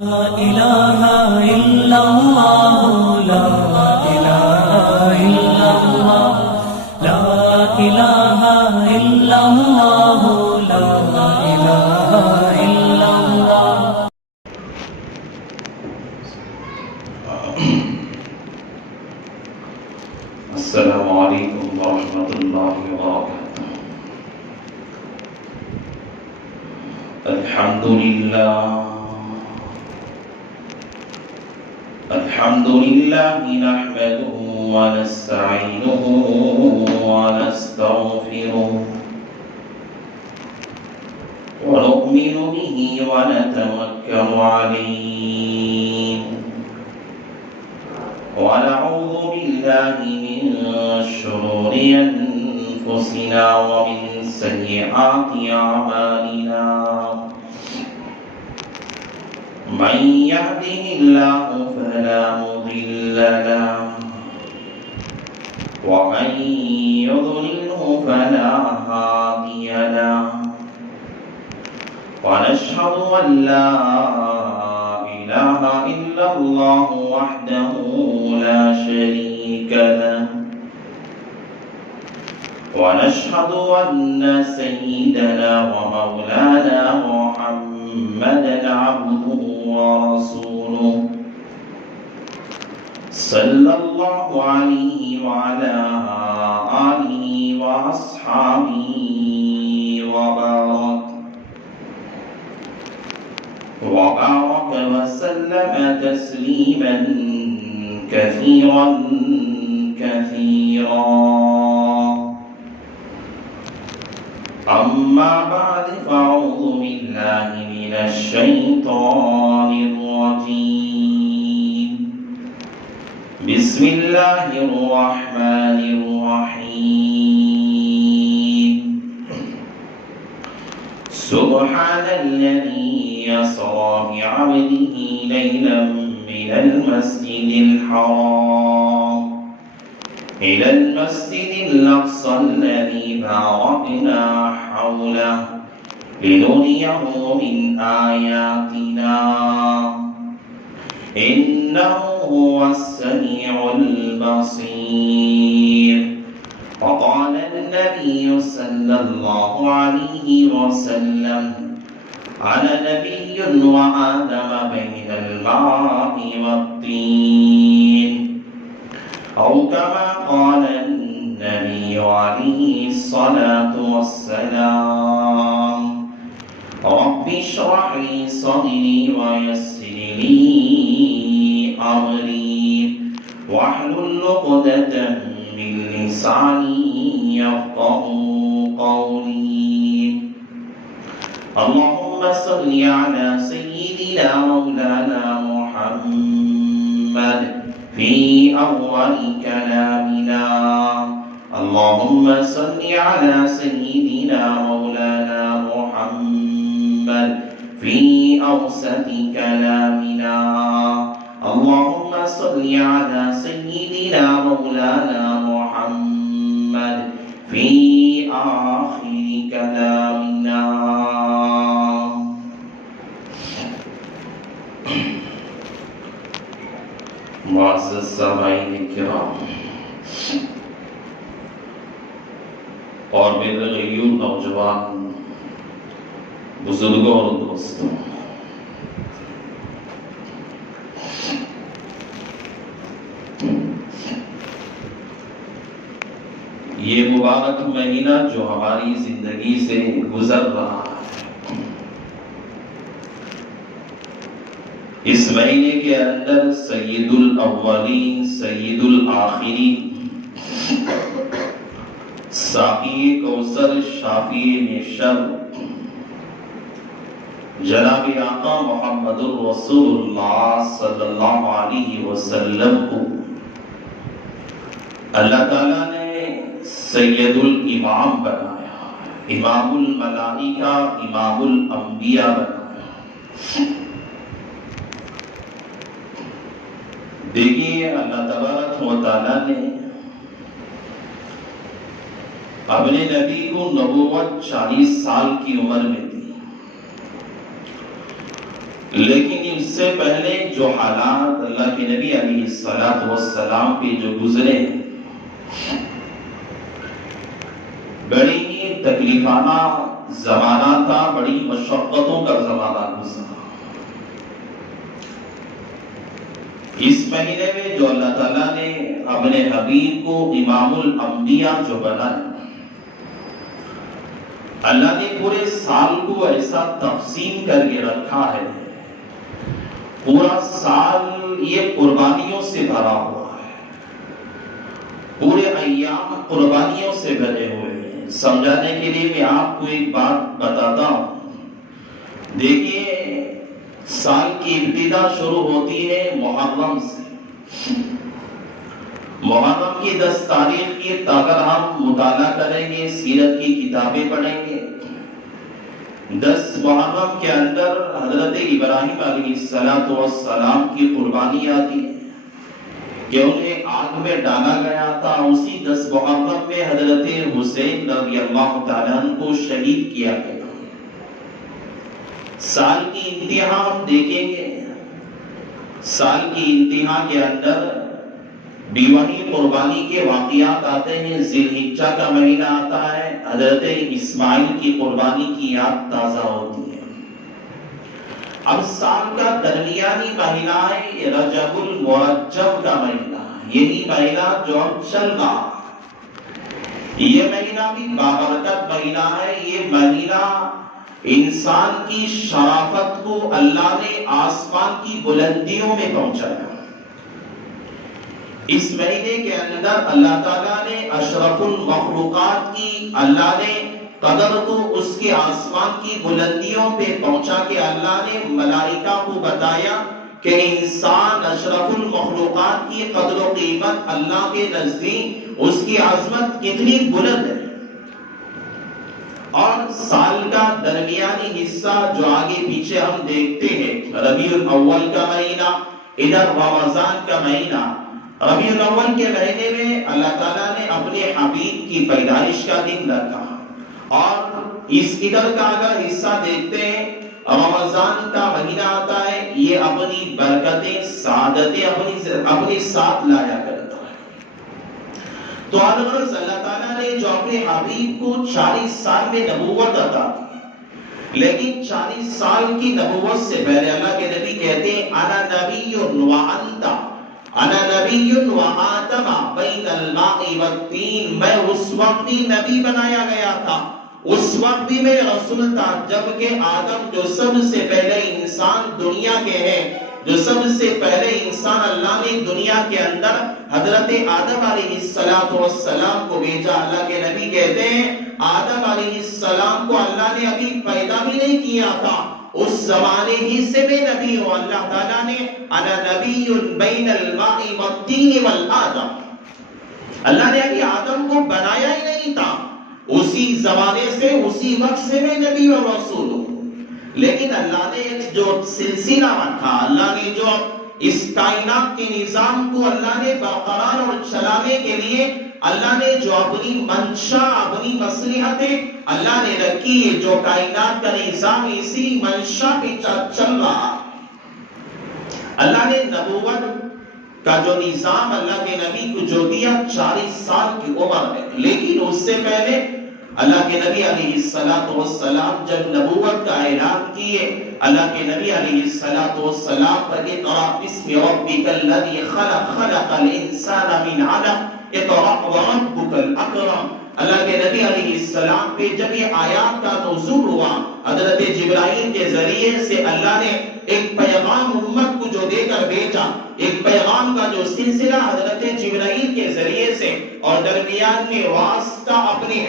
لا إله إلا الله لا إله إلا الله لا إله إلا الله لا إله إلا الله. السلام عليكم ورحمة الله وبركاته. الحمد لله نحمده ونستعينه ونستغفره ونؤمن به ونتوكل عليه ونعوذ بالله من شرور أنفسنا ومن سيئات أعمالنا. من يهده الله فلا مضل له ومن يضلله فلا هادي له. ونشهد أن لا إله إلا الله وحده لا شريك له. ونشهد أن سيدنا ومولانا محمدا عبده ورسوله صلى الله عليه وعلى آله وأصحابه وبارك وسلم تسليما كثيرا أما بعد فأعوذ بالله من الشيطان الرجيم. بسم الله الرحمن الرحيم. سبحان الذي يسرى بعبده ليلا من المسجد الحرام إلى المسجد الأقصى الذي باركنا حوله لنريه من آياتنا إنه هو السميع البصير. وقال النبي صلى الله عليه وسلم: أنا نبي وآدم بين الماء والطين، أو كما قال النبي عليه الصلاة والسلام. رب اشرح لي صدري ويسر لي أمري واحلل عقدة من لساني يفقهوا قولي. اللهم صل على سيدنا مولانا محمد في أول كلامنا. اللهم صل على سيدنا مولانا محمد في أوسط كلامنا. اللهم صل على سيدنا مولانا محمد في آخر كلامنا. معزز سامعین کرام اور میرے غیور نوجوان بزرگوں اور دوستوں، یہ مبارک مہینہ جو ہماری زندگی سے گزر رہا ہے، اس مہینے کے اندر سید الاولین سید الآخرین ساقی کوثر شافی محشر جناب آقا محمد الرسول اللہ صلی اللہ علیہ وسلم کو اللہ تعالیٰ نے سید الامام بنایا، امام الملائکہ، امام الانبیاء بنایا۔ دیکھیے اللہ تبارک و تعالیٰ نے اپنے نبی کو نبوت 40 سال کی عمر میں دی، لیکن اس سے پہلے جو حالات اللہ کے نبی علیہ السلام پہ جو گزرے ہیں، بڑی ہی تکلیفانہ زمانہ تھا، بڑی مشقتوں کا زمانہ گزرا۔ اس مہینے میں جو اللہ تعالیٰ نے اپنے حبیب کو امام الانبیاء جو بنایا، اللہ نے پورے سال کو ایسا تقسیم کر کے رکھا ہے، پورا سال یہ قربانیوں سے بھرا ہوا ہے، پورے ایام قربانیوں سے بھرے ہوئے ہیں۔ سمجھانے کے لیے میں آپ کو ایک بات بتاتا ہوں، دیکھیے سال کی ابتدا شروع ہوتی ہے محرم سے۔ محرم کی 10 تاریخ کی اگر ہم مطالعہ کریں گے، سیرت کی کتابیں پڑھیں گے، 10 محرم کے اندر حضرت ابراہیم علیہ السلام کی قربانی آتی ہے کہ انہیں آگ میں ڈالا گیا تھا۔ اسی 10 محرم میں حضرت حسین رضی اللہ تعالیٰ عنہ کو شہید کیا گیا۔ سال کی انتہا ہم دیکھیں گے، سال کی انتہا کے اندر بھی وہی قربانی کے واقعات آتے ہیں۔ ذی الحجہ کا مہینہ آتا ہے، حضرت اسماعیل کی قربانی کی یاد تازہ ہوتی ہے۔ اب سال کا درمیانی مہینہ ہے رجب المرجب کا مہینہ، یہی مہینہ جو اب چل رہا ہے۔ یہ مہینہ بھی بابرکت مہینہ ہے۔ یہ مہینہ انسان کی شرافت کو اللہ نے آسمان کی بلندیوں میں پہنچایا۔ اس مہینے کے اندر اللہ تعالیٰ نے اشرف المخلوقات کی اللہ نے قدر کو اس کے آسمان کی بلندیوں پہ پہنچا کے اللہ نے ملائکہ کو بتایا کہ انسان اشرف المخلوقات کی قدر و قیمت اللہ کے نزدیک اس کی عظمت کتنی بلند ہے۔ اور سال کا درمیانی حصہ جو آگے پیچھے ہم دیکھتے ہیں، ربیع الاول کا مہینہ، ادھر رمضان کا مہینہ۔ ربیع الاول کے مہینے میں اللہ تعالیٰ نے اپنے حبیب کی پیدائش کا دن رکھا، اور اس ادھر کا اگر حصہ دیکھتے ہیں رمضان کا مہینہ آتا ہے، یہ اپنی برکتیں سعادتیں اپنی ساتھ لایا کرتا ہے۔ تو الغرض اللہ تعالیٰ نے جو اپنے حبیب کو 40 سال میں نبوت عطا کی، لیکن 40 سال کی نبوت سے پہلے اللہ کے نبی کہتے ہیں انا نبی و انت انا نبی و آدم بین الماء والطین، میں اس وقت بھی نبی بنایا گیا تھا، اس وقت بھی میں رسول تھا جبکہ آدم جو سب سے پہلے انسان دنیا کے ہیں، جو سب سے پہلے انسان اللہ نے دنیا کے اندر حضرت آدم علیہ السلام کو بھیجا۔ اللہ کے نبی کہتے ہیں آدم علیہ السلام کو اللہ نے ابھی پیدا بھی نہیں کیا تھا، اس زمانے ہی سے میں نبی ہوں۔ اللہ تعالیٰ نے انا نبی بین الماء والطین والآدم، اللہ نے ابھی آدم کو بنایا ہی نہیں تھا، اسی زمانے سے اسی وقت سے میں نبی و رسول ہوں۔ لیکن اللہ نے ایک جو سلسلہ رکھا، اللہ نے جو اس کائنات کے نظام کو اللہ نے برقرار اور چلانے کے لیے اللہ نے جو اپنی منشا اپنی مصلحتیں اللہ نے رکھی ہے، جو کائنات کا نظام اسی منشا پہ چل رہا۔ اللہ نے نبوت کا جو نظام اللہ کے نبی کو جو دیا 40 سال کی عمر میں، لیکن اس سے پہلے اللہ کے نبی علیہ السلام جب نبوت کا اعلان کیے، اللہ کے نبی علیہ السلام پر اقرأ بسم ربک الذی خلق خلق الانسان من علق اقرأ وربک الاکرم۔ اللہ کے نبی علیہ السلام پہ جب یہ آیات کا نزول ہوا، حضرت جبرائیل کے ذریعے سے اللہ نے ایک پیغام امت کو جو دے کر بھیجا، ایک پیغام کا جو سلسلہ حضرت جبرائیل کے ذریعے سے، اور درمیان میں واسطہ اپنے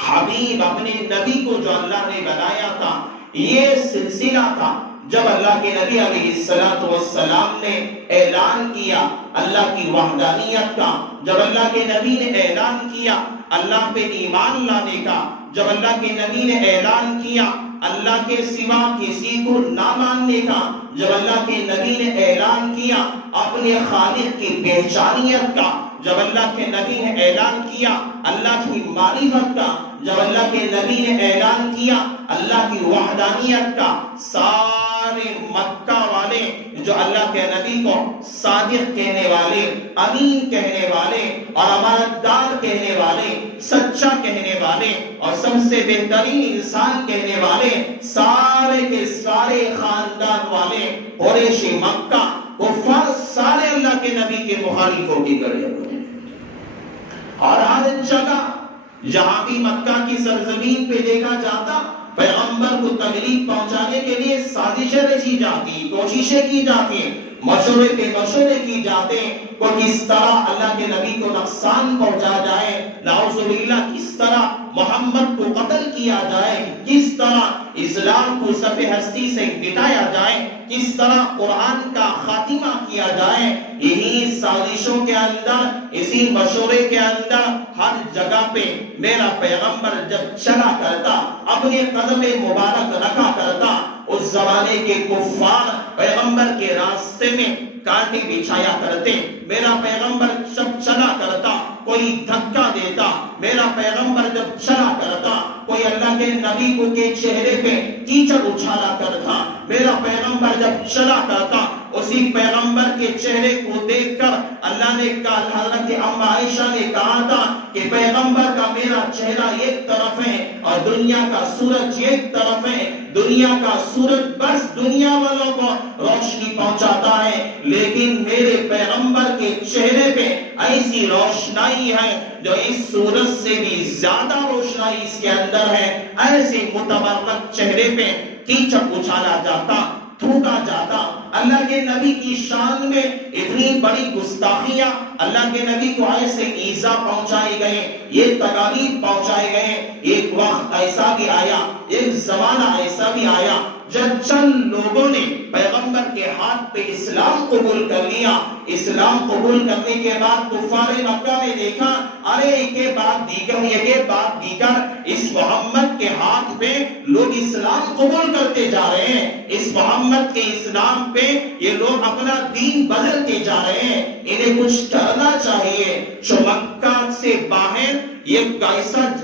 حبیب اپنے نبی کو جو اللہ نے بنایا تھا، یہ سلسلہ تھا۔ جب اللہ کے نبی علیہ السلام نے اعلان کیا اللہ کی وحدانیت کا، جب اللہ کے نبی نے اعلان کیا اللہ پہ ایمان لانے کا، جب اللہ کے نبی نے اعلان کیا اللہ کے سوا کسی کو نہ ماننے کا، جب اللہ کے نبی نے اعلان کیا اپنے خالق کی پہچانیت کا، جب اللہ کے نبی نے اعلان کیا اللہ کی معرفت کا، جب اللہ کے نبی نے اعلان کیا اللہ کی وحدانیت کا، سارے مکہ والے جو اللہ کے نبی کو صادق کہنے والے، امین کہنے والے اور امانتدار کہنے والے، سچا کہنے والے اور سب سے بہترین انسان کہنے والے، سارے کے سارے خاندان والے قریش مکہ کفار سارے اللہ کے نبی کے مخالفوں کی گڑیاں ہوئے. اور ہر جگہ جہاں بھی مکہ کی سرزمین پہ دیکھا جاتا، پیغمبر کو تکلیف پہنچانے کے لیے سازشیں رچی جاتی، کوششیں کی جاتی، مشورے پہ مشورے کی جاتے کو کس طرح اللہ کے نبی کو نقصان پہنچا جائے، نعوذ باللہ کس طرح محمد کو قتل کیا جائے، کس طرح اسلام کو صف ہستی سے مٹایا جائے، کس طرح قرآن کا خاتمہ کیا جائے. یہی سازشوں کے اندر، اسی مشورے کے اندر ہر جگہ پہ میرا پیغمبر جب چلا کرتا، اپنے قدم مبارک رکھا کرتا، اس زمانے کے کفار پیغمبر کے راستے میں کانٹے بچھایا کرتے. میرا پیغمبر جب چلا کرتا کوئی دھکا دیتا، میرا پیغمبر جب چلا کرتا کوئی اللہ کے نبی کو کے چہرے پہ کیچڑ اچھالا کرتا. میرا پیغمبر جب چلا کرتا اسی پیغمبر کے چہرے کو دیکھ کر اللہ نے کہا، حضرت ام عائشہ نے کہا تھا کہ پیغمبر کا میرا چہرہ ایک طرف ہے اور دنیا کا سورج ایک طرف ہے. دنیا کا سورج بس دنیا والوں کو روشنی پہنچاتا ہے، لیکن میرے پیغمبر کے چہرے پہ ایسی روشنائی ہے جو اس سورج سے بھی زیادہ روشنائی اس کے اندر ہے. ایسے متبرک چہرے پہ کیچڑ اچھالا جاتا، تھوکا جاتا. اللہ کے نبی کی شان میں اتنی بڑی گستاخیاں، اللہ کے نبی کو ایسے ایذا پہنچائے گئے، یہ تکالیف پہنچائے گئے. ایک وقت ایسا بھی آیا، ایک زمانہ ایسا بھی آیا جب چند لوگوں نے پیغمبر کے ہاتھ پہ اسلام قبول کر لیا. اسلام قبول کرنے کے بعد کفار مکہ نے دیکھا، ارے ایک کے بعد دیگر اس محمد کے ہاتھ پہ لوگ اسلام قبول کرتے جا رہے ہیں، اس محمد کے اسلام پہ یہ لوگ اپنا دین بدلتے جا رہے ہیں، انہیں کچھ کرنا چاہیے. جو مکہ سے باہر یہ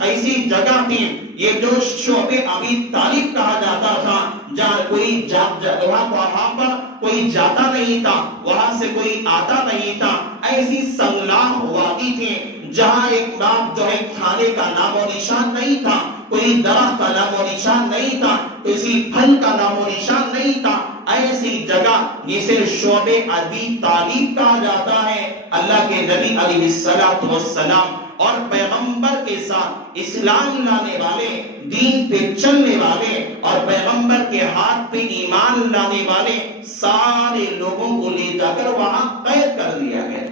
ایسی جگہ تھی، یہ جو شعب ابی طالب کہا جاتا تھا، جہاں وہاں پر کوئی جاتا نہیں تھا، وہاں سے کوئی آتا نہیں تھا. ایسی سنگلاخ وادی تھی جہاں ایک باپ جو ہے کھانے کا نام و نشان نہیں تھا، کوئی درخت کا نام و نشان نہیں تھا، کسی پھل کا نام و نشان نہیں تھا. ایسی جگہ جسے شعب ابی طالب کہا جاتا ہے. اللہ کے نبی علیہ السلام اور پیغمبر کے ساتھ اسلام لانے والے، دین پہ چلنے والے اور پیغمبر کے ہاتھ پہ ایمان لانے والے سارے لوگوں کو لے جا کر وہاں قید کر دیا گیا.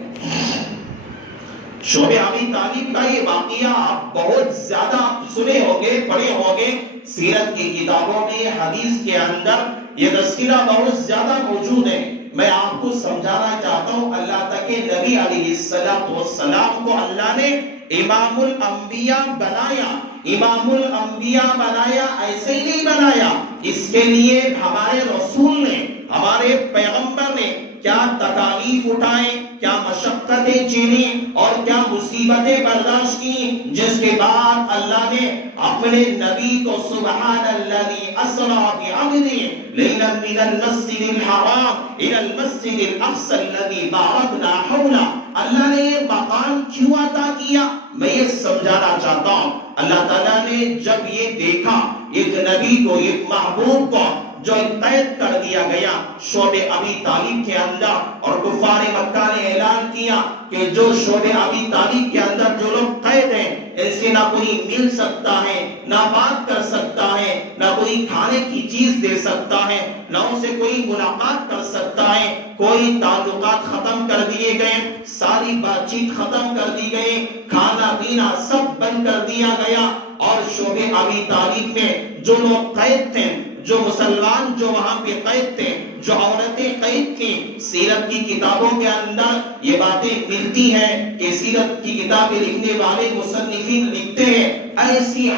شعب ابی طالب کا یہ واقعہ آپ بہت زیادہ سنے ہوگے، پڑھے ہوگے، سیرت کی کتابوں میں، حدیث کے اندر یہ تذکرہ بہت زیادہ موجود ہے. میں آپ کو سمجھانا چاہتا ہوں، اللہ تک کے نبی علیہ السلام کو اللہ نے امام الانبیاء بنایا. امام الانبیاء بنایا ایسے ہی نہیں بنایا، اس کے لیے ہمارے رسول نے، ہمارے پیغمبر نے کیا تکالیف اٹھائے، کیا مشقتیں جھیلی اور کیا مصیبتیں برداشت کی، جس کے بعد اللہ نے اپنے نبی کو سبحان الذی اسری بعبدہ لیلا من المسجد الحرام الى المسجد الاقصى الذی بارکنا حولہ، اللہ نے یہ مقام کیوں عطا کیا؟ میں یہ سمجھانا چاہتا ہوں. اللہ تعالیٰ نے جب یہ دیکھا ایک نبی کو، ایک محبوب کو جو قید کر دیا گیا شعب ابی طالب کے اندر، اور کفار مکہ نے اعلان کیا کہ جو شعب ابی طالب کے اندر جو لوگ قید ہیں، ان سے نہ کوئی مل سکتا ہے، نہ بات کر سکتا ہے، نہ کوئی کھانے کی چیز دے سکتا ہے، نہ ان سے کوئی ملاقات کر سکتا ہے. کوئی تعلقات ختم کر دیے گئے، ساری بات چیت ختم کر دی گئی، کھانا پینا سب بند کر دیا گیا. اور شعب ابی طالب میں جو لوگ قید تھے، جو مسلمان جو وہاں پہ قید تھے، جو عورتیں قید تھیں، سیرت کی کتابوں کے اندر یہ باتیں ملتی ہیں کہ سیرت کی کتابیں لکھنے والے مصنفین لکھتے ہیں ایسی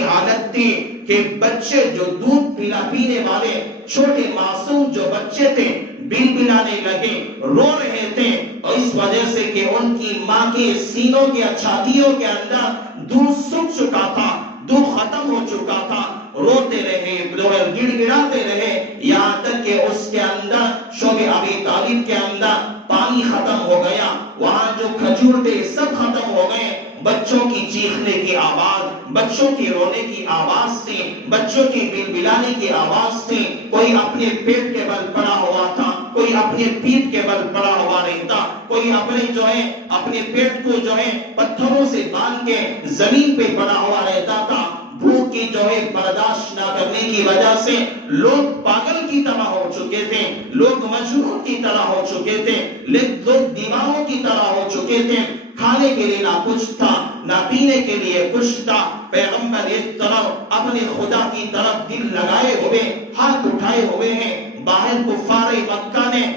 حالت تھی کہ بچے جو دودھ پینے والے چھوٹے معصوم جو بچے تھے بلبلانے لگے، رو رہے تھے، اور اس وجہ سے کہ ان کی ماں کے سینوں کے چھاتیوں کے اندر دودھ سوکھ چکا تھا، دودھ ختم ہو چکا تھا، روتے رہے، گڑ گڑاتے رہے، یہاں تک کہ اس کے اندر شعب ابی طالب کے اندر پانی ختم ہو گیا، وہاں جو کھجور تھے سب ختم ہو گئے، بچوں کی چیخنے کی آواز، بچوں کی رونے کی آواز تھی، بچوں کی بلبلانے کی آواز تھی، کوئی اپنے پیٹ کے بل پڑا ہوا تھا، کوئی اپنے پیٹ کے بل پڑا ہوا نہیں تھا، کوئی اپنے پیٹ کو پتھروں سے باندھ کے زمین پہ پڑا ہوا رہتا تھا۔ بھوک کی برداشت نہ کرنے کی وجہ سے لوگ پاگل کی طرح ہو چکے تھے، لوگ مجنون کی طرح ہو چکے تھے، لوگ دیوانوں کی طرح ہو چکے تھے، کھانے کے لیے نہ کچھ تھا، نہ پینے کے لیے کچھ تھا۔ پیغمبر ایک طرف اپنے خدا کی طرف دل لگائے ہوئے، ہاتھ اٹھائے ہوئے ہیں، باہر کفار مکہ نے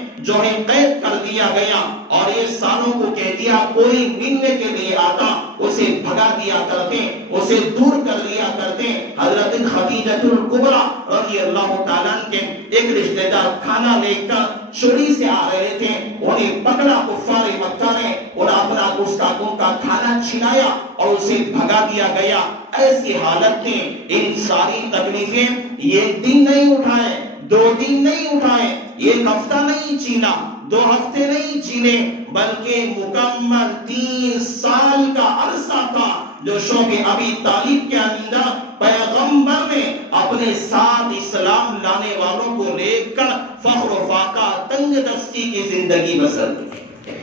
قید کر دیا گیا اور یہ سالوں کو کہہ دیا کوئی ملنے کے لیے آتا اسے بھگا دیا کرتے، اسے دور کر دیا کرتے۔ حضرت خدیجہ الکبریٰ رضی اللہ تعالیٰ کے ایک رشتہ دار کھانا لے کر چوری سے آ رہے تھے، انہیں پکڑا کفار مکہ نے، انہیں اپنا گستاخوں کا کھانا چھنایا اور اسے بھگا دیا گیا۔ ایسی حالت میں ان ساری تکلیفیں ایک دن نہیں اٹھائے، 2 دن نہیں اٹھائے، 1 ہفتہ نہیں جینا، 2 ہفتے نہیں جینے، بلکہ مکمل 3 سال کا عرصہ تھا جو شعب ابی طالب کے اندر پیغمبر نے اپنے ساتھ اسلام لانے والوں کو لے کر فخر و فاقہ تنگ دستی کی زندگی بسر کی۔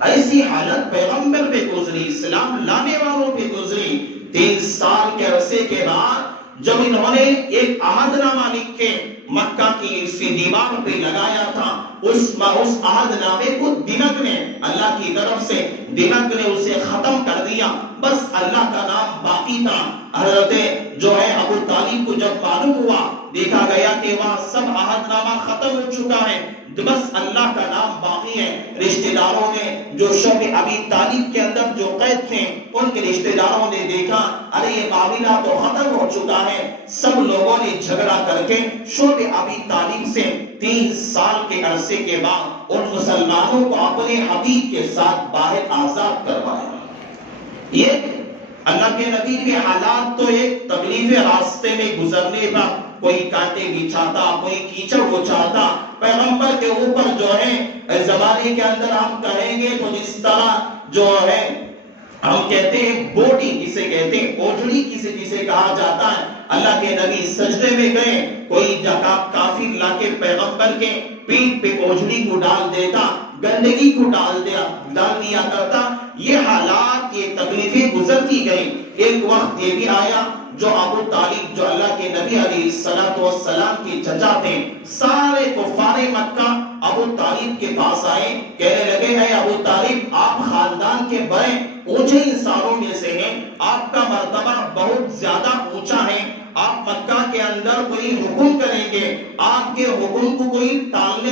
ایسی حالت پیغمبر پہ گزری، اسلام لانے والوں پہ گزری۔ 3 سال کے عرصے کے بعد جب انہوں نے ایک عہد نامہ لکھ کے مکہ کی اسی دیوار پہ لگایا تھا، اس عہد نامے کو دمشق نے اللہ کی طرف سے دمشق نے اسے ختم کر دیا، بس اللہ کا نام باقی تھا۔ حضرت ابو طالب کو جب معلوم ہوا، دیکھا گیا کہ وہاں سب عہد نامہ ختم ہو چکا ہے، بس اللہ کا نام باقی ہے۔ رشتہ داروں نے جو شعب ابی طالب کے اندر جو قید تھے، ان کے رشتہ داروں نے دیکھا ارے یہ معاملہ تو ختم ہو چکا ہے، سب لوگوں نے جھگڑا کر کے شعب ابی طالب سے 3 سال کے عرصے کے بعد ان مسلمانوں کو اپنے حبیب کے ساتھ باہر آزاد کروایا۔ یہ اللہ کے نبی کے حالات تو ایک تکلیف راستے میں گزرنے پر کوئی کانٹے بچھاتا، کوئی کیچڑ اچھاتا، پیغمبر کے اوپر زمانے کے اندر ہم کہیں گے تو جس طرح ہم کہتے ہیں بوٹی کسے کہتے ہیں، اوجڑی کسے کہا جاتا ہے۔ اللہ کے نبی سجدے میں گئے، کوئی جگہ کافر لا کے پیغمبر کے پیٹ پہ اوجڑی کو ڈال دیتا، گندگی کو ڈال دیا کرتا۔ یہ حالات، یہ تکلیفیں گزرتی گئی۔ ایک وقت یہ بھی آیا جو ابو طالب جو اللہ کے نبی علیہ السلام کے چچا تھے، سارے کفار مکہ ابو طالب کے پاس آئے، کہنے لگے اے ابو طالب آپ خاندان کے بڑے اونچے انسانوں میں سے ہیں، آپ کا مرتبہ بہت زیادہ اونچا ہے، آپ مکہ کے اندر کوئی حکم کریں گے، آپ کے حکم کو کوئی ٹال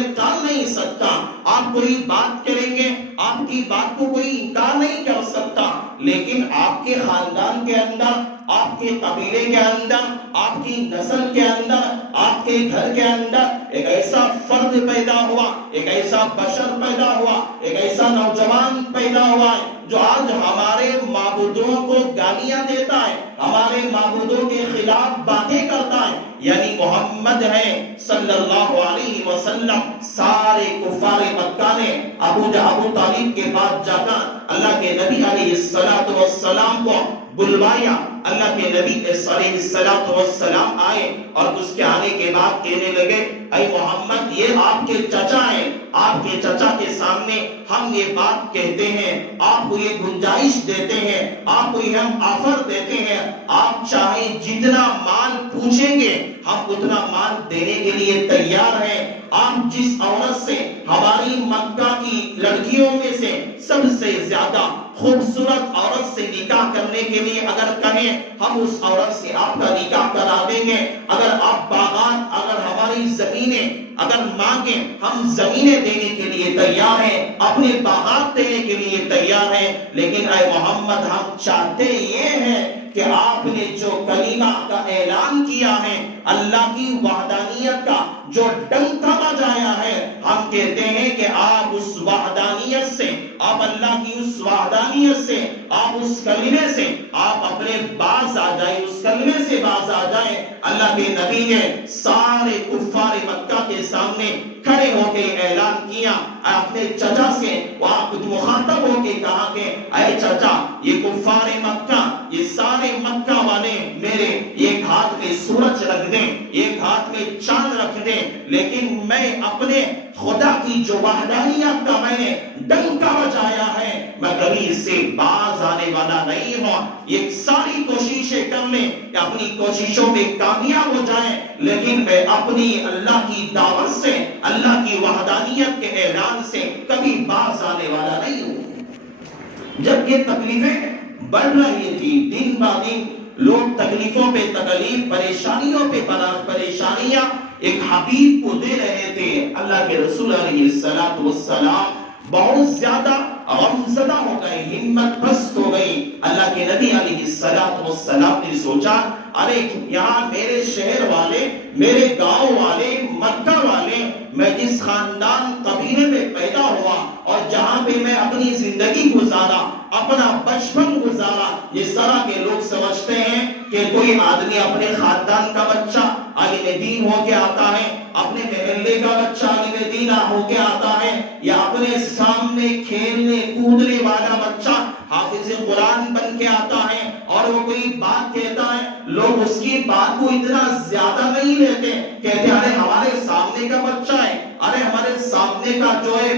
نہیں سکتا، آپ کوئی بات کریں گے، آپ کی بات کو کوئی انکار نہیں کر سکتا، لیکن آپ کے خاندان کے اندر، آپ کے قبیلے کے اندر، آپ کی نسل کے اندر، آپ کے گھر کے اندر ایک ایسا فرد پیدا ہوا، ایک ایسا بشر پیدا ہوا، ایک ایسا نوجوان پیدا ہوا ہے جو آج ہمارے معبودوں کو گالیاں دیتا ہے، ہمارے معبودوں کے خلاف باتیں کرتا ہے، یعنی محمد ہے صلی اللہ علیہ وسلم۔ سارے کفار مکہ نے ابو طالب کے پاس جا کر اللہ کے نبی علیہ السلام کو بلوایا۔ اللہ کے نبی علیہ السلام آئے اور اس کے آنے کے بعد کہنے لگے اے محمد یہ آپ کے چچا ہیں، آپ کے چچا کے سامنے ہم یہ بات کہتے ہیں، آپ کو یہ گنجائش دیتے ہیں، آپ کو یہ ہم آفر دیتے ہیں، آپ چاہے جتنا مال پوچھیں گے ہم اتنا مال دینے کے لیے تیار ہیں۔ آپ جس عورت سے ہماری مکہ کی لڑکیوں میں سے سب سے زیادہ خوبصورت عورت سے نکاح کرنے کے لیے اگر کہیں ہم اس عورت سے آپ کا نکاح کرا دیں گے، اگر آپ باغات، اگر ہماری زمینیں اگر مانگیں ہم زمینیں دینے کے لیے تیار ہیں، اپنے باغات دینے کے لیے تیار ہیں، لیکن اے محمد ہم چاہتے یہ ہیں کہ آپ نے جو کلمہ کا اعلان کیا ہے، اللہ کی وحدانیت کا جو ڈنکا بجایا ہے، ہم کہتے ہیں کہ آپ اس وحدانیت سے، آپ آپ اللہ کی اس وحدانیت سے، آپ اس کلمے سے آپ اپنے باز آ جائیں، اس کلمے سے باز آ جائیں۔ اللہ کے نبی نے سارے کفار مکہ کے سامنے کھڑے ہو کے اعلان کیا، اپنے چچا سے وہاں کچھ مخاطب ہو کے کہا کہ اے چچا، یہ کفار مکہ، یہ سارے مکہ والے میرے ایک ہاتھ میں سورج رکھ دیں، ایک ہاتھ میں چاند رکھ دیں، لیکن میں اپنے خدا کی جو وحدانیت کا میں نے ڈنکا بجایا ہے، میں کبھی اس سے باز آنے والا نہیں ہوں۔ یہ ساری کوششیں کر لیں کہ اپنی کوششوں میں کامیاب ہو جائیں، لیکن میں اپنی اللہ کی دعوت سے، اللہ کی وحدانیت کے اعلان سے کبھی باز آنے والا نہیں ہوں۔ جب یہ تکلیفیں بڑھ رہی تھی، دن با دن لوگ تکلیفوں پہ تکلیف، پریشانیوں پہ پریشانیاں ایک حبیب کو دے رہے تھے، اللہ کے رسول علیہ السلام بہت زیادہ غمزدہ ہو گئے، ہمت پست ہو گئی۔ اللہ کے نبی علیہ السلام نے سوچا، ارے یہاں میرے شہر والے، میرے گاؤں والے، مکہ والے، میں جس خاندان قبیلے میں پیدا ہوا اور جہاں پہ میں اپنی زندگی گزارا، اپنا بچپن گزارا، اس طرح کے لوگ سمجھتے ہیں کہ کوئی آدمی اپنے خاندان کا بچہ عالم دین ہو کے آتا ہے، اپنے محلے کا بچہ عالم دین ہو کے آتا ہے، یا اپنے سامنے کھیلنے کودنے والا بچہ حافظ قرآن بن کے آتا ہے اور وہ کوئی بات کہتا ہے، لوگ اس کی بات کو اتنا زیادہ نہیں لیتے، کہتے ارے ہمارے سامنے کا بچہ ہے، ارے ہمارے سامنے کا جو ہے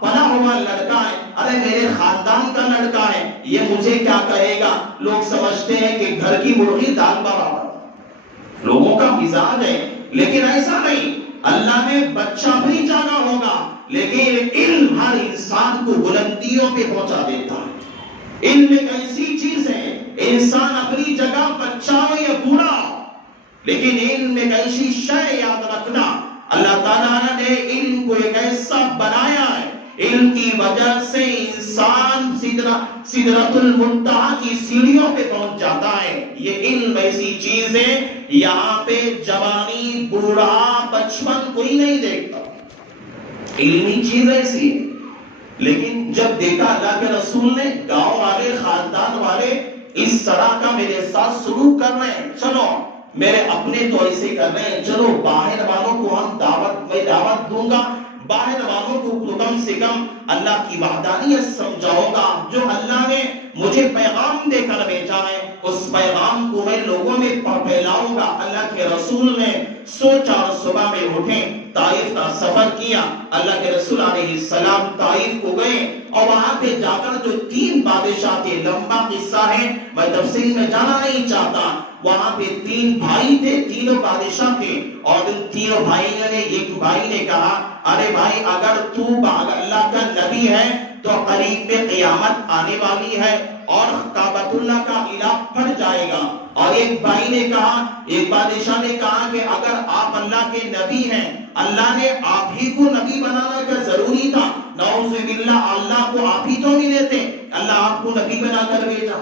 پلا ہوا لڑکا ہے، ارے میرے خاندان کا لڑکا ہے، یہ مجھے کیا کہے گا۔ لوگ سمجھتے ہیں کہ گھر کی مرغی دال برابر، لوگوں کا مزاج ہے، لیکن ایسا نہیں۔ اللہ نے بچہ بھی جانا ہوگا، لیکن علم ہر انسان کو بلندیوں پہ پہنچا دیتا ہے۔ علم ایک ایسی چیز ہے، انسان اپنی جگہ بچہ ہو یا بوڑھا ہو، لیکن علم ایک ایسی شے، یاد رکھنا اللہ تعالیٰ نے علم کو ایک ایسا بنایا ہے، علم کی وجہ سے انسان سدرۃ المنتہا کی سیڑھیوں پہ پہنچ جاتا ہے۔ یہ علم ایسی چیز ہے، یہاں پہ جوانی، بوڑھا، بچپن کوئی نہیں دیکھتا، علمی چیز ایسی ہے۔ لیکن جب دیکھا اللہ کے رسول نے گاؤں والے، خاندان والے اس طرح کا میرے ساتھ سلوک کر رہے ہیں، چلو میرے اپنے تو ایسے کر رہے ہیں، چلو باہر والوں کو ہم میں دعوت دوں گا، باہر والوں کو کم سے کم اللہ کی وحدانیت سمجھاؤں گا، جو اللہ نے مجھے پیغام دے کر بھیجا ہے اس پیغام کو میں لوگوں میں پھیلاؤں گا۔ اللہ کے رسول نے سوچا اور صبح میں اٹھے، طائف کا سفر کیا۔ اللہ کے رسول علیہ السلام طائف کو گئے اور وہاں پہ جا کر جو 3 بادشاہ تھے، لمبا قصہ ہے، میں تفصیل میں جانا نہیں چاہتا۔ وہاں پہ 3 بھائی تھے، تینوں بادشاہ تھے، اور ان تینوں بھائیوں نے، ایک بھائی نے کہا، ارے بھائی اگر تو اللہ کا نبی ہے تو قریب میں قیامت آنے والی ہے اور کعبۃ اللہ کا علاق پھٹ جائے گا۔ اور ایک بھائی نے کہا، ایک بادشاہ نے کہا کہ اگر آپ اللہ کے نبی ہیں، اللہ نے آپ ہی کو نبی بنانا کیا ضروری تھا؟ نعوذ باللہ، اللہ کو آپ ہی تو ملے تھے، اللہ آپ کو نبی بنا کر بھیجا،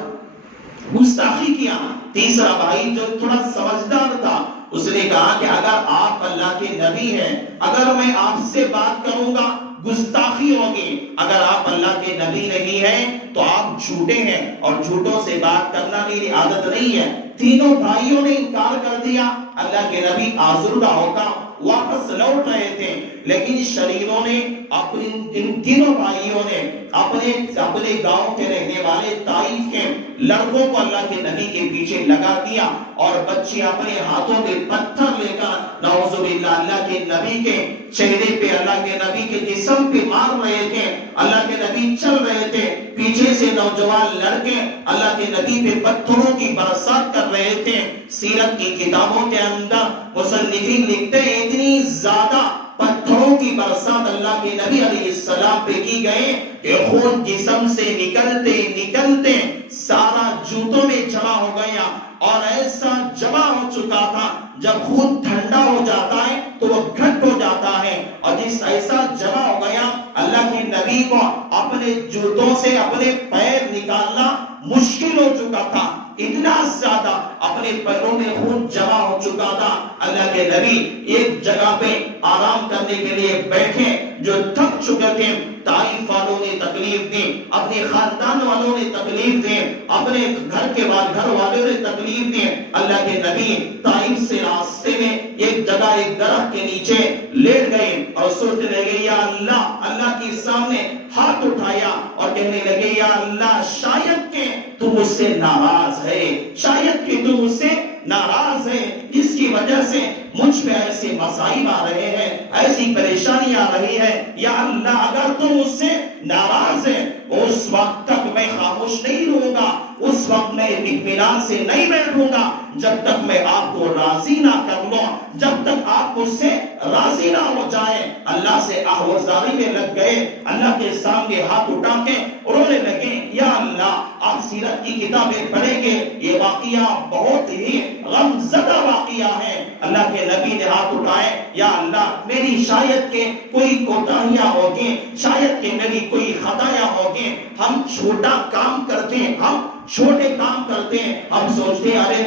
گستاخی کیا۔ تیسرا بھائی جو تھوڑا سمجھدار تھا، اس نے کہا کہ اگر آپ اللہ کے نبی ہیں، اگر میں آپ سے بات کروں گا گستاخی ہوگی، اگر آپ اللہ کے نبی نہیں ہیں تو آپ جھوٹے ہیں، اور جھوٹوں سے بات کرنا میری عادت نہیں ہے۔ تینوں بھائیوں نے انکار کر دیا۔ اللہ کے نبی آزردہ ہو کر واپس لوٹ رہے تھے، لیکن شریروں نے ان تینوں بھائیوں نے اپنے گاؤں کے رہنے والے طائف کے لڑکوں کو اللہ کے نبی کے پیچھے لگا دیا، اور بچے اپنے ہاتھوں میں پتھر لے کر نعوذ باللہ اللہ کے نبی کے چہرے پہ، اللہ کے نبی کے جسم پہ مار رہے تھے۔ اللہ کے نبی چل رہے تھے، پیچھے سے نوجوان لڑکے اللہ کے نبی پہ پتھروں کی برسات کر رہے تھے۔ سیرت کی کتابوں کے اندر مصنفین لکھتے ہیں اتنی زیادہ پتھروں کی برسات اللہ کے نبی علیہ السلام پہ کی گئے کہ خون جسم سے نکلتے سارا جوتوں میں جمع ہو گیا، اور ایسا جمع ہو چکا تھا جب خون ٹھنڈا ہو جاتا ہے تو وہ گھٹ ہو جاتا ہے، اور جس ایسا جمع ہو گیا اللہ کے نبی کو اپنے جوتوں سے اپنے پیر نکالنا مشکل ہو چکا تھا، اتنا زیادہ اپنے پیروں میں خون جمع ہو چکا تھا. اللہ کے نبی ایک جگہ پہ آرام کرنے کے لیے بیٹھے جو تھک چکے تھے. طائف والوں نے تکلیف دی, اپنے خاندان والوں نے تکلیف دی, اپنے گھر والوں نے تکلیف دی. اللہ کے نبی طائف سے راستے میں ایک جگہ ایک درخت کے نیچے لیٹ گئے اور سوچنے لگے یا اللہ, اللہ کے سامنے ہاتھ اٹھایا اور کہنے لگے یا اللہ شاید کہ تو مجھ سے ناراض ہے, شاید کہ تو مجھ سے ناراض ہے, جس کی وجہ سے مجھ پہ ایسے مصائب آ رہے ہیں, ایسی پریشانی آ رہی ہے. یا اللہ اگر تو مجھ سے ناراض ہے اس وقت تک میں خاموش نہیں رہوں گا, اس وقت میں اطمینان سے نہیں بیٹھوں گا جب تک میں آپ کو راضی نہ کر لوں, جب تک آپ مجھ سے راضی نہ ہو جائے. اللہ سے آہوازاری میں لگ گئے, اللہ کے سامنے ہاتھ اٹھا کے رونے لگے یا اللہ. آپ سیرت کی کتابیں پڑھیں گے, یہ واقعہ بہت ہی غم زدہ واقعہ ہے. اللہ کے نبی نے ہاتھ اٹھائے یا اللہ میری شاید کہ کوئی کوتاہیاں ہوگی, شاید کہ میری کوئی خطایا ہوگی. ہم چھوٹا کام کرتے ہیں, ہم چھوٹے کام کرتے ہیں, ہم سوچتے ہیں ارے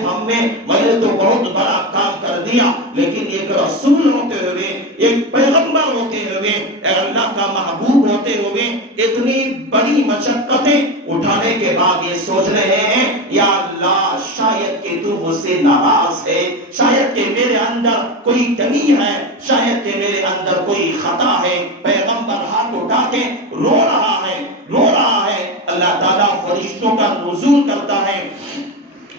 میں نے تو بہت بڑا کام کر دیا, لیکن ایک رسول ہوتے ہوئے, ایک پیغمبر ہوتے ہوئے, اللہ کا محبوب ہوتے ہوئے اتنی بڑی مشقتیں اٹھانے کے بعد یہ سوچ رہے ہیں یا اللہ شاید کہ تو مجھ سے ناراض ہے, شاید کہ میرے اندر کوئی کمی ہے, شاید کہ میرے اندر کوئی خطا ہے. پیغمبر ہاتھ اٹھا کے رو رہا ہے, رو رہا ہے. اللہ تعالیٰ فرشتوں کا نزول کرتا ہے,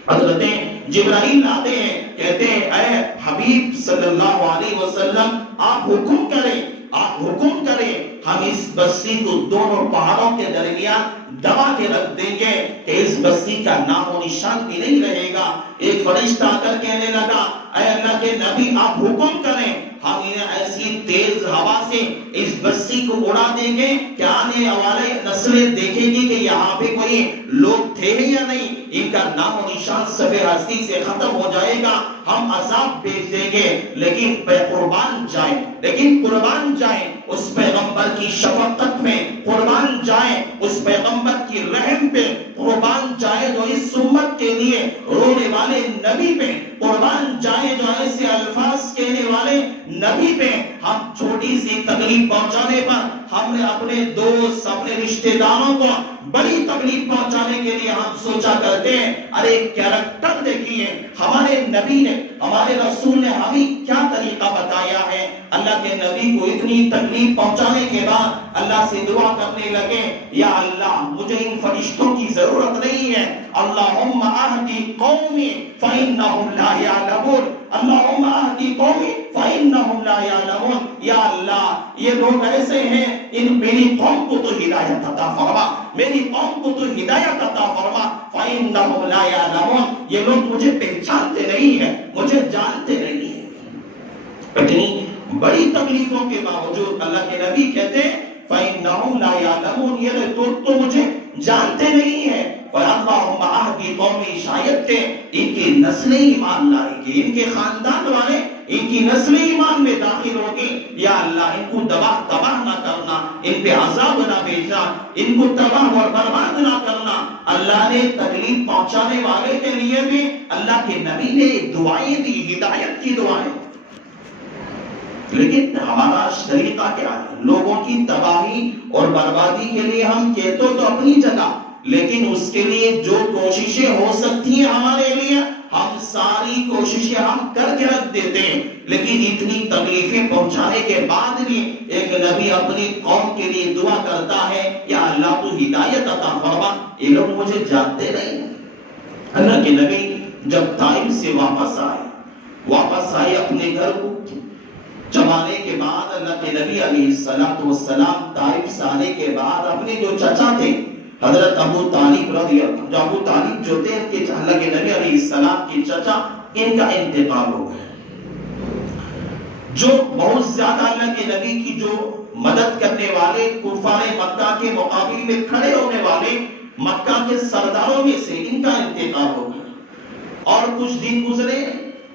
حضرت جبرائیل آتے ہیں, کہتے ہیں اے حبیب صلی اللہ علیہ وسلم آپ حکم کریں, آپ حکم کریں, ہم اس بستی کو دونوں پہاڑوں کے درمیان دبا کے رکھ دیں گے کہ اس بستی کا نام و نشان بھی نہیں رہے گا. ایک فرشتہ آ کر کہنے لگا اے اللہ کے نبی آپ حکم کریں, ہم انہیں ایسی تیز ہوا سے اس بستی کو اڑا دیں گے کہ آنے والے نسلیں دیکھیں گی کہ یہاں پہ کوئی لوگ تھے یا نہیں, ان کا نام و نشان سفید ہستی سے ختم ہو جائے گا, ہم عذاب بھیج دیں گے. لیکن قربان جائیں, لیکن قربان جائیں اس پیغمبر کی شفقت میں, قربان جائیں اس پیغمبر کی رحم پہ, قربان جائیں جو اس امت کے لیے رونے والے نبی پہ, قربان جائیں جو ایسے الفاظ کہنے والے نبی پہ. ہم چھوٹی سی تکلیف پہنچانے پر ہم نے اپنے دوست, اپنے رشتہ داروں کو بڑی تکلیف پہنچانے کے لیے ہم سوچا کرتے ہیں ارے کیریکٹر دیکھیے ہمارے نبی نے, ہمارے رسول نے ہمیں کیا طریقہ بتایا ہے. اللہ کے نبی کو اتنی تکلیف پہنچانے کے بعد اللہ سے دعا کرنے لگے یا اللہ مجھے ان فرشتوں کی ضرورت نہیں ہے, اللہم اہدی قومی فإنہم لا یعلمون, اللہم اہدی قومی فإنہم لا یعلمون. یا اللہ یہ لوگ ایسے ہیں, ان میری قوم کو تو ہدایت عطا فرما, میری قوم کو تو ہدایت عطا فرما. فإنہم لا یعلمون, یہ لوگ مجھے پہچانتے نہیں ہیں, مجھے جانتے نہیں ہیں. اتنی بڑی تکلیفوں کے باوجود اللہ کے نبی کہتے ہیں فإنہم لا یعلمون, یہ لوگ تو مجھے جانتے نہیں ہیں. اللہم اہدی قومی, شاید کہ ان کی نسلیں ایمان لائیں گی, ان کے خاندان والے ان کی نسلیں ایمان میں داخل ہوگی. یا اللہ ان کو تباہ نہ کرنا, ان پہ عذاب نہ بھیجنا, ان کو تباہ اور برباد نہ کرنا. اللہ نے تکلیف پہنچانے والے کے لیے بھی اللہ کے نبی نے دعائیں دی, ہدایت کی دعائیں. لیکن ہمارا طریقہ کیا ہے, لوگوں کی تباہی اور بربادی کے لیے ہم کہتے تو اپنی جگہ, لیکن اس کے لیے جو کوششیں ہو سکتی ہیں ہمارے لیے ہم ساری کوششیں ہم کر کے رکھ دیتے ہیں. لیکن اتنی تکلیفیں پہنچانے کے بعد بھی ایک نبی اپنی قوم کے لیے دعا کرتا ہے یا اللہ تو ہدایت عطا فرما, یہ لوگ مجھے جانتے نہیں. اللہ کے نبی جب طائف سے واپس آئے اپنے گھر کو, جمانے کے بعد اللہ کے نبی علیہ السلام طائف سے آنے کے بعد اپنے جو چچا تھے حضرت ابو طالب رضی اللہ, جو ابو طالب جو تھے کہ اللہ کے نبی علیہ السلام کی چچا, ان کا انتقال ہو گیا. جو بہت زیادہ اللہ کے نبی کی جو مدد کرنے والے, کفار مکہ کے مقابل میں کھڑے ہونے والے مکہ کے سرداروں میں سے ان کا انتقال ہو گیا. اور کچھ دن گزرے,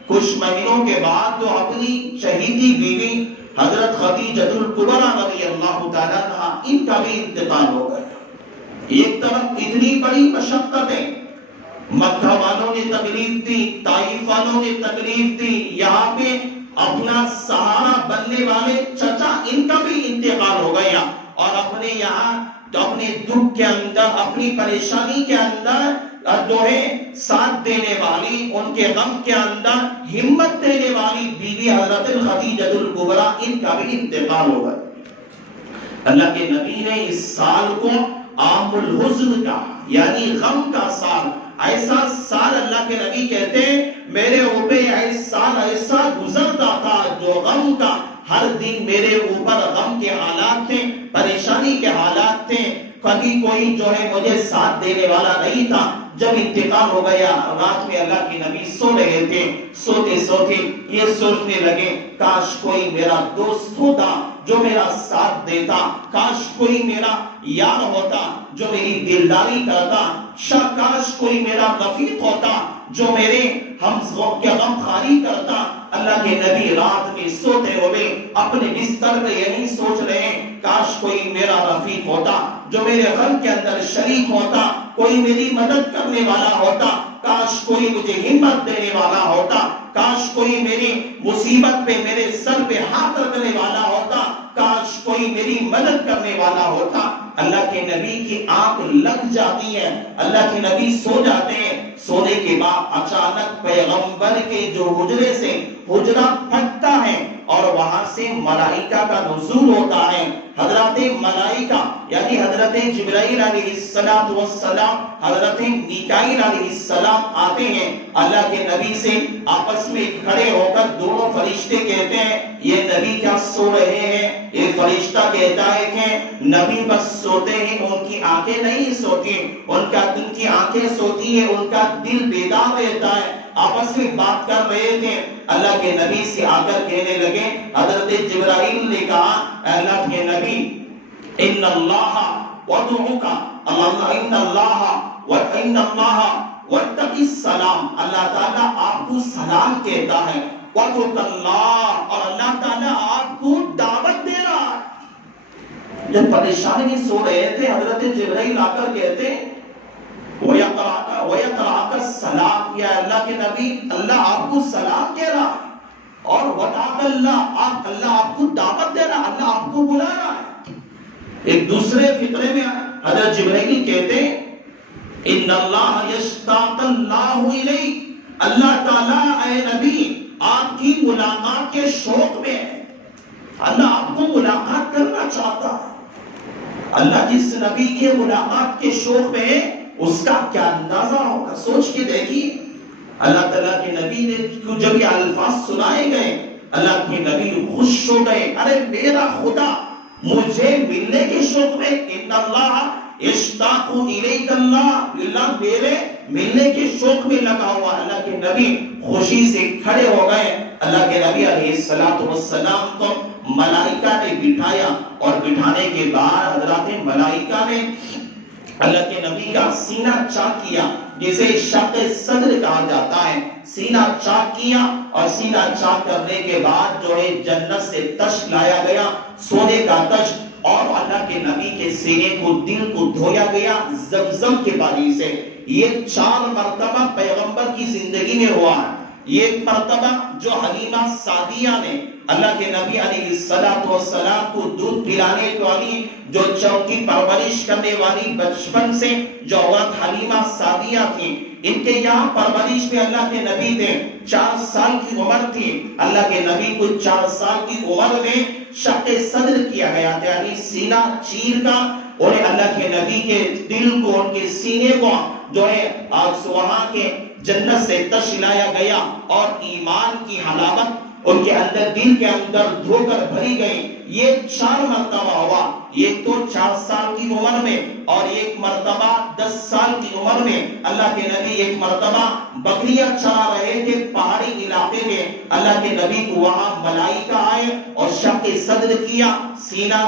کچھ مہینوں کے بعد تو اپنی شہیدی بیوی حضرت خدیجہ الکبریٰ رضی اللہ تعالیٰ عنہا, ان کا بھی انتقال ہو گیا. ایک طرف اتنی بڑی مشقتیں, مکہ والوں نے تکلیف دی، طائف والوں نے تکلیف دی، یہاں پہ اپنا سہارا بننے والے چچا ان کا بھی انتقال ہو گیا، اور اپنے یہاں تو اپنے دکھ کے اندر، اپنی پریشانی کے اندر جو ہے ساتھ دینے والی، ان کے غم کے اندر ہمت دینے والی بیوی حضرت خدیجہ الکبریٰ ان کا بھی انتقال ہو گیا۔ اللہ کے نبی نے اس سال کو عام الحزن کا یعنی غم کا سال، ایسا سال اللہ کے نبی کہتے ہیں میرے اوپر ایسا گزرتا تھا جو غم کا، ہر دن میرے اوپر غم کے حالات تھے، پریشانی کے حالات تھے، کبھی کوئی جو ہے مجھے ساتھ دینے والا نہیں تھا۔ جب انتقال ہو گیا، رات میں اللہ کے نبی سو رہے تھے، سوتے سوتے یہ سوچنے لگے کاش کوئی میرا دوست ہوتا جو میرا ساتھ دیتا، کاش کوئی میرا یار ہوتا جو میری دلداری کرتا، کاش کوئی میرا رفیق ہوتا جو میرے ہم کے غم خاری کرتا۔ اللہ کے نبی رات میں سوتے ہوئے اپنے بستر میں یہی سوچ رہے ہیں کاش کوئی میرا رفیق ہوتا جو میرے غم کے اندر شریک ہوتا، کوئی میری مدد کرنے والا ہوتا، کاش کوئی مجھے ہمت دینے والا ہوتا، کاش کوئی میری مصیبت پہ میرے سر پہ ہاتھ رکھنے والا ہوتا، کاش کوئی میری مدد کرنے والا ہوتا۔ اللہ کے نبی کی آنکھ لگ جاتی ہے، اللہ کے نبی سو جاتے ہیں، سونے کے بعد اچانک پیغمبر کے جو حجرے سے حجرہ پھٹتا ہے اور وہاں سے ملائکہ کا نزول ہوتا ہے۔ حضرت ملائکہ یعنی حضرت جبرائیل علیہ السلام، حضرت میکائیل علیہ السلام آتے ہیں اللہ کے نبی سے آپس میں کھڑے ہو کر دونوں فرشتے کہتے ہیں یہ نبی کیا سو رہے ہیں؟ ایک فرشتہ کہتا ہے کہ نبی بس سوتے ہیں، ان کی آنکھیں نہیں سوتی، ان کی آنکھیں سوتی ہے، ان کا دل بیدار رہتا ہے۔ آپس میں بات کر رہے تھے، اللہ کے نبی سے آ کر کہنے لگے، حضرت جبرائیل نے کہا اللہ کے نبی ان اللہ ودعوک، ان اللہ واتق السلام، اللہ تعالیٰ آپ کو سلام کہتا ہے، وَدُعُكَ اللَّهُ، اور اللہ تعالیٰ آپ کو دعوت دے رہا ہے۔ جب پریشانی میں سو رہے تھے حضرت جبرائیل آ کر کہتے ہیں وَيَقْرَأَكَ السَّلَامُ، یا اللہ کے نبی اللہ آپ کو سلام کہہ رہا ہے، اور وَدَعَكَ اللَّهُ، اللہ آپ کو دعوت دے رہا ہے، اللہ آپ کو بلا رہا ہے۔ ایک دوسرے فقرے میں حضرت جبرائیل کہتے ہیں ان اللہ یشتاق اللہ الیک، اللہ تعالیٰ اے نبی آپ کی ملاقات کے شوق میں ہے، اللہ آپ کو ملاقات کرنا چاہتا ہے۔ اللہ جس نبی کے ملاقات کے شوق میں ہے اس کا کیا اندازہ ہوگا، سوچ کے دیکھیے۔ اللہ تعالیٰ کے نبی نے جب یہ الفاظ سنائے گئے اللہ کے نبی خوش ہو گئے، ارے میرا خدا مجھے ملنے کے شوق میں، ان اللہ اشتاق الیک، اللہ میرے ملنے کے شوق میں لگا ہوا۔ اللہ کے نبی خوشی سے کھڑے ہو گئے۔ اللہ کے نبی علیہ السلام کو ملائکہ نے بٹھایا، اور بٹھانے کے بعد حضرات ملائکہ نے اللہ کے نبی کا سینہ چاک کیا، جسے شق صدر کہا جاتا ہے، سینہ چاک کیا، اور سینہ چاک کرنے کے بعد جو ہے جنت سے تشت لایا گیا، سونے کا تشت، اور اللہ کے نبی کے سینے کو، دل کو دھویا گیا زمزم کے پانی سے۔ یہ 4 مرتبہ پیغمبر کی زندگی میں ہوا ہے۔ یہ ایک مرتبہ جو حلیمہ سعدیہ نے اللہ کے نبی علیہ السلام کو دودھ پلانے والی، جو چوکی پرورش کرنے والی بچپن سے جو عورت حلیمہ سعدیہ تھی، ان کے یہاں پرورش میں اللہ کے نبی تھے، 4 سال کی عمر تھی، اللہ کے نبی کو 4 سال کی عمر میں شق صدر کیا گیا تھا، یعنی سینہ چیر کا، اور اللہ کے نبی کے دل کو، ان کے سینے کو جو ہے آج وہاں کے جنت سے تشت لایا گیا، اور ایمان کی حلاوت ان کے اندر، دل کے اندر دھو کر بھری گئی۔ یہ 4 مرتبہ ہوا، ایک تو 4 سال کی عمر میں، اور ایک مرتبہ 10 سال کی عمر میں۔ اللہ کے نبی ایک مرتبہ بکریاں چرا رہے تھے پہاڑی علاقے میں، اللہ کے نبی کو وہاں ملائکہ آئے اور شق صدر کیا، سینہ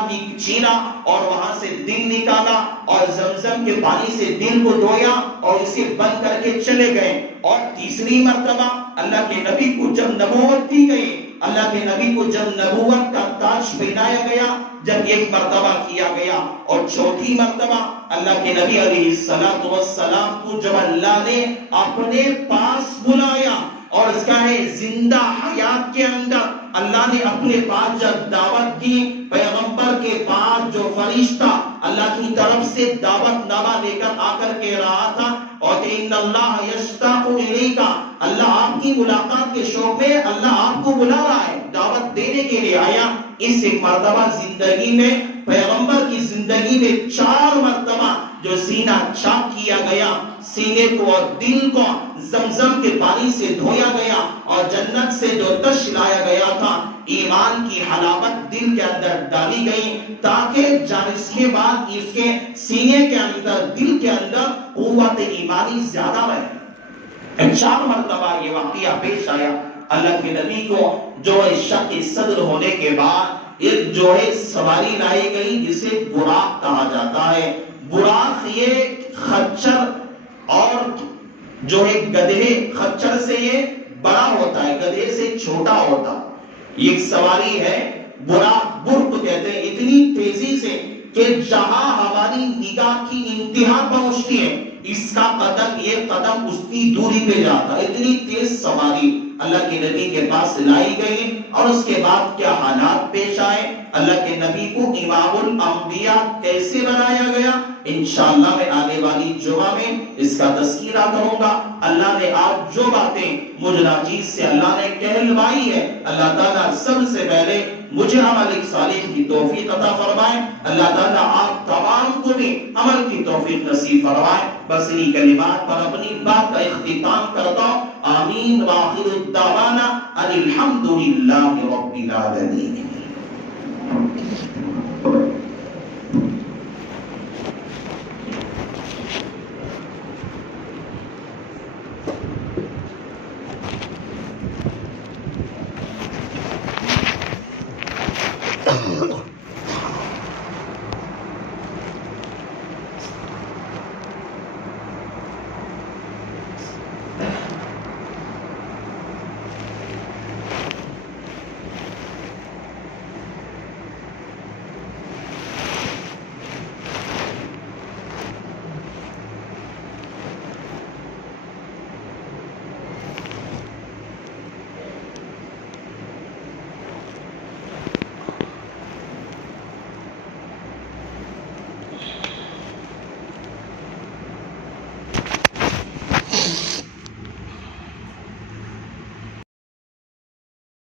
چیرا، اور وہاں سے دل نکالا، اور زمزم کے پانی سے دل کو دھویا، اور اسے بند کر کے چلے گئے۔ اور تیسری مرتبہ اللہ کے نبی کو جب نبوت دی گئی، اللہ کے نبی کو جب نبوت کا تاج پہنایا گیا، جب ایک مرتبہ کیا گیا، اور چوتھی مرتبہ اللہ کے نبی علیہ السلام کو جب اللہ نے اپنے پاس بلایا، اور اس کا ہے زندہ حیات کے اندر اللہ نے اپنے پاس جب دعوت دی، پیغمبر کے پاس جو فرشتہ اللہ کی طرف سے دعوت نامہ لے کر آ کر کہہ رہا تھا، اور کہ ان اللہ یشتاق الیک، اللہ آپ کی ملاقات کے شوق میں اللہ آپ کو بلا رہا ہے، دعوت دینے کے لیے آیا۔ اس ایک مرتبہ زندگی میں، پیغمبر کی زندگی میں 4 مرتبہ جو سینہ چاک کیا گیا، سینے کو اور دل کو زمزم کے پانی سے دھویا گیا، اور جنت سے جو تش لایا گیا تھا، ایمان کی حلاوت دل کے اندر ڈالی گئی، تاکہ جب اس کے بعد اس کے سینے کے اندر، دل کے اندر قوت ایمانی زیادہ رہے۔ 4 مرتبہ یہ واقعہ پیش آیا۔ اللہ کے نبی کو جو شق صدر ہونے کے بعد ایک جو ہے سواری لائی گئی جسے براق کہا جاتا ہے۔ براق یہ خچر اور جو ہے گدھے، خچر سے یہ بڑا ہوتا ہے، گدھے سے چھوٹا ہوتا۔ ایک سواری ہے براق، برق کہتے ہیں، اتنی تیزی سے کہ جہاں ہماری نگاہ کی انتہا پہنچتی ہے، اس کا قدم، یہ قدم اس کی دوری پہ جاتا ہے، اتنی تیز سواری اللہ کے نبی کے پاس لائی گئی۔ اور اس کے بعد کیا حالات پیش آئے، اللہ کے نبی کو امام الانبیاء کیسے بنایا گیا، انشاءاللہ میں آنے والی جمعہ میں اس کا تذکرہ کروں گا۔ اللہ نے آج جو باتیں مجھ ناچیز سے اللہ نے کہلوائی ہے، اللہ تعالیٰ سب سے پہلے مجھے عمل صالح کی توفیق عطا فرمائے، اللہ تعالیٰ آپ تمام کو بھی عمل کی توفیق نصیب فرمائے۔ بس انہی کلمات پر اپنی بات کا اختتام کرتا ہوں۔ آمین وآخر الدعوانا ان الحمدللہ رب العالمین۔